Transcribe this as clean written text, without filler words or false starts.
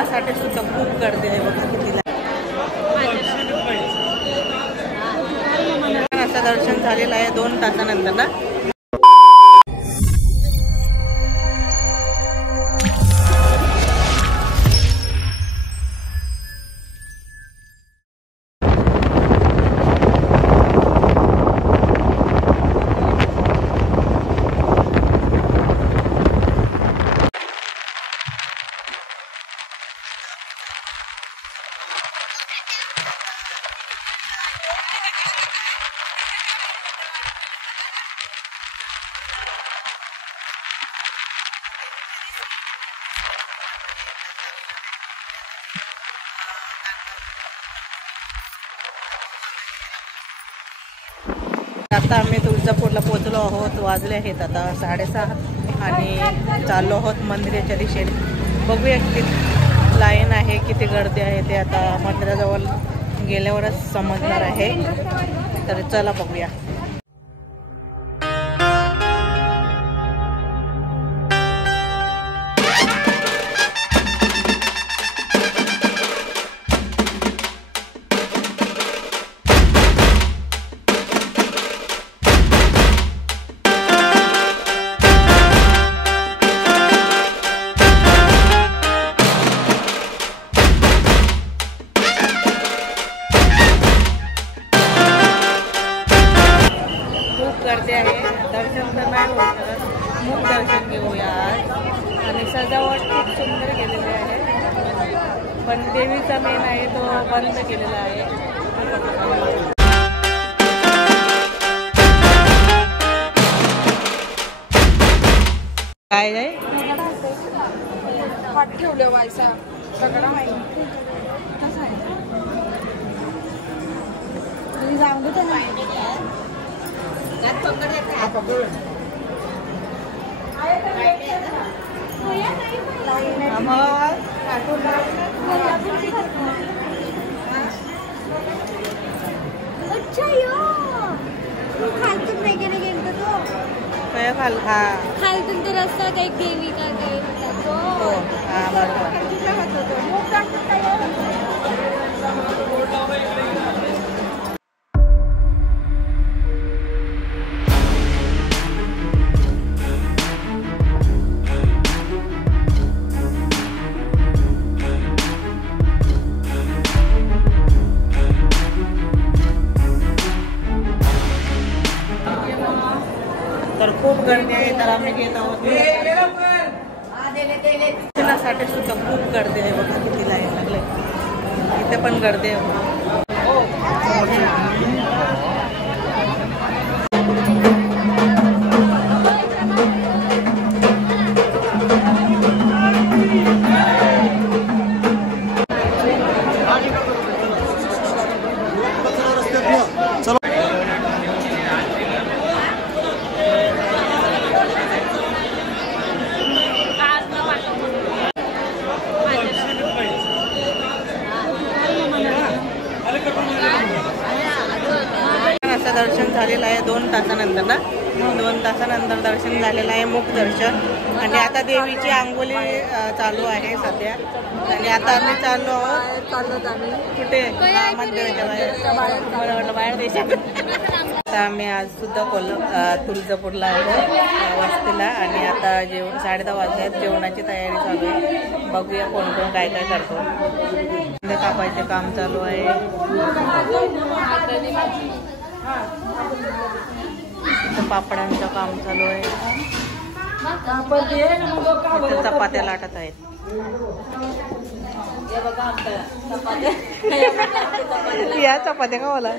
दर्शनासाठी सुद्धा खूप गर्दी आहे बघा कितीला. असं दर्शन झालेलं आहे 2 तासानंतर ना. आता आम्ही तुळजापूरला पोहोचलो आहोत. वाजले आहेत आता 6:30 आणि चाललो आहोत मंदिराच्या दिशेने. बघूया किती लाईन आहे, किती गर्दी आहे ते आता मंदिराजवळ गेल्यावरच समजणार आहे. तर चला बघूया. गर्दी आहे. दर्शन तर नाही होत, मुख दर्शन घेऊया आज. आणि सजावट खूप सुंदर केलेली आहे, पण देवीचा मेन आहे तो बंद केलेला आहे. काय आहे ठेवलं व्हायचा सगळं आहे जाऊ दे खालतून ते रस्त्यात एक देवी का हो. हा बरोबर. तर खूप गर्दी आहे. तर आम्ही घेत आहोत दर्शनासाठी सुद्धा खूप गर्दी आहे बघा किती लाईन लागले. इथे पण गर्दी आहे. दर्शन झालेलं आहे 2 तासानंतर ना. 2 तासानंतर दर्शन झालेलं आहे, मुख दर्शन. आणि आता देवीची आंघोळी चालू आहे सध्या. आणि आता आम्ही चाललो आहोत कुठे मंदिराच्या बाहेर बाहेर देशात. आता आम्ही आज सुद्धा तुळजापूरला आहोत वस्तीला. आणि आता 10:30 वाजले आहेत. जेवणाची तयारी चालू आहे. बघूया कोण कोण काय काय करतो. कापायचे काम चालू आहे. पापडांचं काम चालू आहे. चपात्या लाटत आहेत. या चपात्या का मला